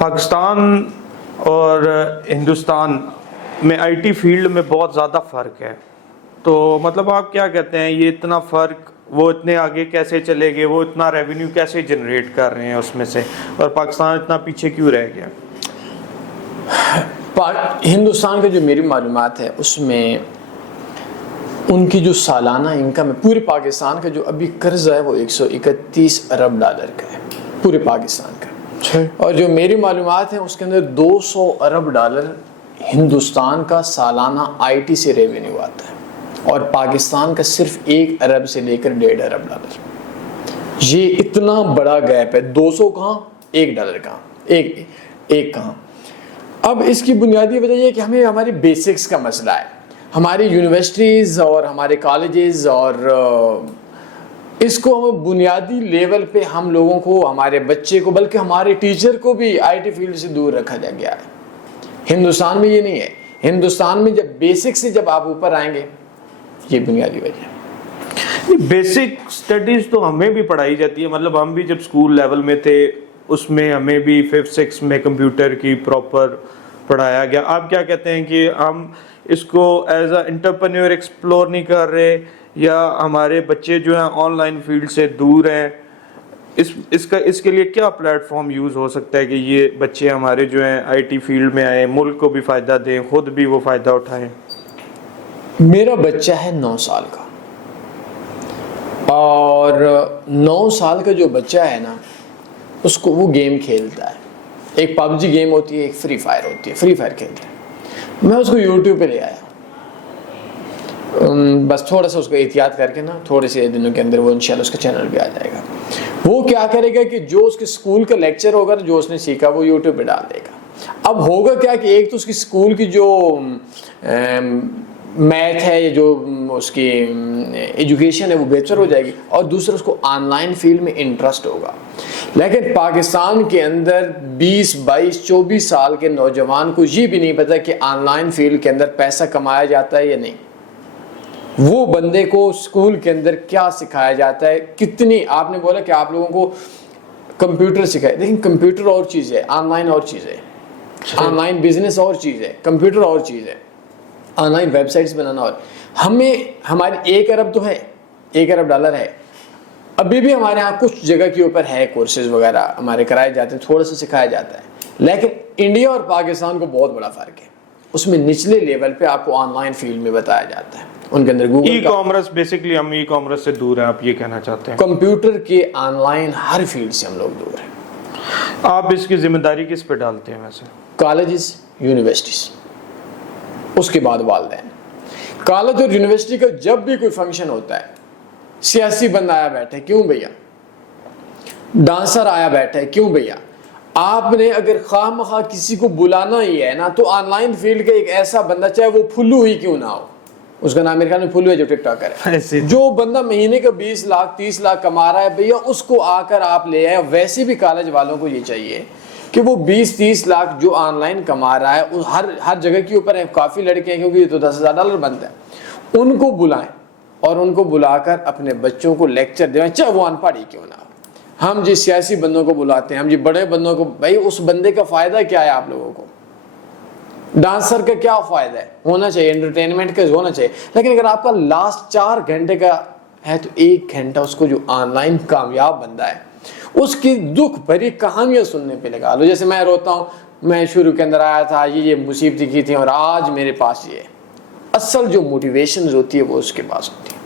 پاکستان اور ہندوستان میں I T field میں بہت زیادہ فرق ہے، تو مطلب آپ کیا کہتے ہیں یہ اتنا فرق، وہ اتنے آگے کیسے چلے گئے، وہ اتنا ریونیو کیسے جنریٹ کر رہے ہیں اس میں سے، اور پاکستان اتنا پیچھے کیوں رہ گیا؟ ہندوستان کے جو میری معلومات ہے اس میں ان کی جو سالانہ انکم ہے، پورے پاکستان کا جو ابھی قرض ہے وہ 131 ارب ڈالر کا ہے پورے پاکستان کا، اور جو میری معلومات ہیں اس کے اندر 200 ارب ڈالر ہندوستان کا سالانہ آئی ٹی سے ریونیو آتا ہے، اور پاکستان کا صرف 1 ارب سے لے کر 1.5 ارب ڈالر۔ یہ اتنا بڑا گیپ ہے، 200 کہاں، 1 ڈالر کہاں، ایک کہاں۔ اب اس کی بنیادی وجہ یہ ہے کہ ہمیں ہماری بیسکس کا مسئلہ ہے، ہماری یونیورسٹیز اور ہمارے کالجز، اور اس کو ہم بنیادی لیول پہ ہم لوگوں کو، ہمارے بچے کو، بلکہ ہمارے ٹیچر کو بھی آئی ٹی فیلڈ سے دور رکھا جا گیا ہے۔ ہندوستان میں یہ نہیں ہے، ہندوستان میں جب بیسک سے جب آپ اوپر آئیں گے، یہ بنیادی وجہ ہے۔ بیسک سٹڈیز تو ہمیں بھی پڑھائی جاتی ہے، مطلب ہم بھی جب اسکول لیول میں تھے اس میں ہمیں بھی 5th 6th میں کمپیوٹر کی پراپر پڑھایا گیا۔ آپ کیا کہتے ہیں کہ ہم اس کو ایز اے انٹرپرینیور ایکسپلور نہیں کر رہے، یا ہمارے بچے جو ہیں آن لائن فیلڈ سے دور ہیں؟ اس کے لیے کیا پلیٹ فارم یوز ہو سکتا ہے کہ یہ بچے ہمارے جو ہیں آئی ٹی فیلڈ میں آئیں، ملک کو بھی فائدہ دیں، خود بھی وہ فائدہ اٹھائیں؟ میرا بچہ ہے 9 سال کا، اور 9 سال کا جو بچہ ہے نا، اس کو وہ گیم کھیلتا ہے، ایک پب جی گیم ہوتی ہے، ایک فری فائر ہوتی ہے، فری فائر کھیلتا ہے۔ میں اس کو یوٹیوب پہ لے آیا، بس تھوڑا سا اس کو احتیاط کر کے نا، تھوڑے سے دنوں کے اندر وہ انشاءاللہ اس کا چینل بھی آ جائے گا۔ وہ کیا کرے گا کہ جو اس کے اسکول کا لیکچر ہوگا، جو اس نے سیکھا، وہ یوٹیوب پہ ڈال دے گا۔ اب ہوگا کیا کہ ایک تو اس کی اسکول کی جو میتھ ہے، یا جو اس کی ایجوکیشن ہے، وہ بہتر ہو جائے گی، اور دوسرا اس کو آن لائن فیلڈ میں انٹرسٹ ہوگا۔ لیکن پاکستان کے اندر 20 22 24 سال کے نوجوان کو یہ بھی نہیں پتا کہ آن لائن فیلڈ کے اندر پیسہ کمایا جاتا ہے یا نہیں۔ وہ بندے کو اسکول کے اندر کیا سکھایا جاتا ہے، کتنی، آپ نے بولا کہ آپ لوگوں کو کمپیوٹر سکھائے، لیکن کمپیوٹر اور چیز ہے، آن لائن اور چیز ہے، آن لائن بزنس اور چیز ہے، کمپیوٹر اور چیز ہے، آن لائن ویب سائٹس بنانا اور۔ ہمیں ہماری 1 ارب تو ہے، 1 ارب ڈالر ہے، ابھی بھی ہمارے ہاں کچھ جگہ کے اوپر ہے، کورسز وغیرہ ہمارے کرائے جاتے ہیں، تھوڑا سا سکھایا جاتا ہے، لیکن انڈیا اور پاکستان کو بہت بڑا فرق ہے۔ اس میں نچلے لیول پہ آپ کو آن لائن فیلڈ میں بتایا جاتا ہے، ان کے اندر گوگل ای کامرس، بیسکلی ہم ای کامرس سے دور ہیں، آپ یہ کہنا چاہتے ہیں؟ کمپیوٹر کے آن لائن ہر فیلڈ سے ہم لوگ دور ہیں۔ آپ اس کی ذمہ داری کس پہ ڈالتے ہیں ویسے؟ کالجز، یونیورسٹیز، اس کے بعد والدین۔ کالج اور یونیورسٹی کا جب بھی کوئی فنکشن ہوتا ہے، سیاسی بندہ آیا بیٹھا ہے، کیوں بھیا؟ ڈانسر آیا بیٹھا ہے، کیوں بھیا؟ آپ نے اگر خواہ مخواہ کسی کو بلانا ہی ہے نا، تو آن لائن فیلڈ کا ایک ایسا بندہ، چاہے وہ پھلو ہی کیوں نہ ہو، اس کا نام میرے خیال میں پھلو ہے جو ٹک ٹاکر ہے، جو بندہ مہینے کا 20 لاکھ 30 لاکھ کما رہا ہے، بھیا اس کو آ کر آپ لے آئے۔ ویسے بھی کالج والوں کو یہ چاہیے کہ وہ 20-30 لاکھ جو آن لائن کما رہا ہے، ہر جگہ کے اوپر ہے، کافی لڑکے ہیں کیونکہ یہ تو $10,000 بنتا ہے، ان کو بلائیں، اور ان کو بلا کر اپنے بچوں کو لیکچر دیں، چاہے وہ ان پڑھ ہی کیوں نہ ہو۔ ہم جی سیاسی بندوں کو بلاتے ہیں، ہم جی بڑے بندوں کو، بھائی اس بندے کا فائدہ کیا ہے آپ لوگوں کو؟ ڈانسر کا کیا فائدہ ہے؟ ہونا چاہیے انٹرٹینمنٹ کا، ہونا چاہیے، لیکن اگر آپ کا لاسٹ 4 گھنٹے کا ہے تو 1 گھنٹہ اس کو جو آن لائن کامیاب بندہ ہے، اس کی دکھ بھری کہانیاں سننے پہ لگا لو۔ جیسے میں روتا ہوں، میں شروع کے اندر آیا تھا، یہ مصیبتیں کی تھیں، اور آج میرے پاس یہ ہے۔ اصل جو موٹیویشنز ہوتی ہے وہ اس کے پاس ہوتی ہے۔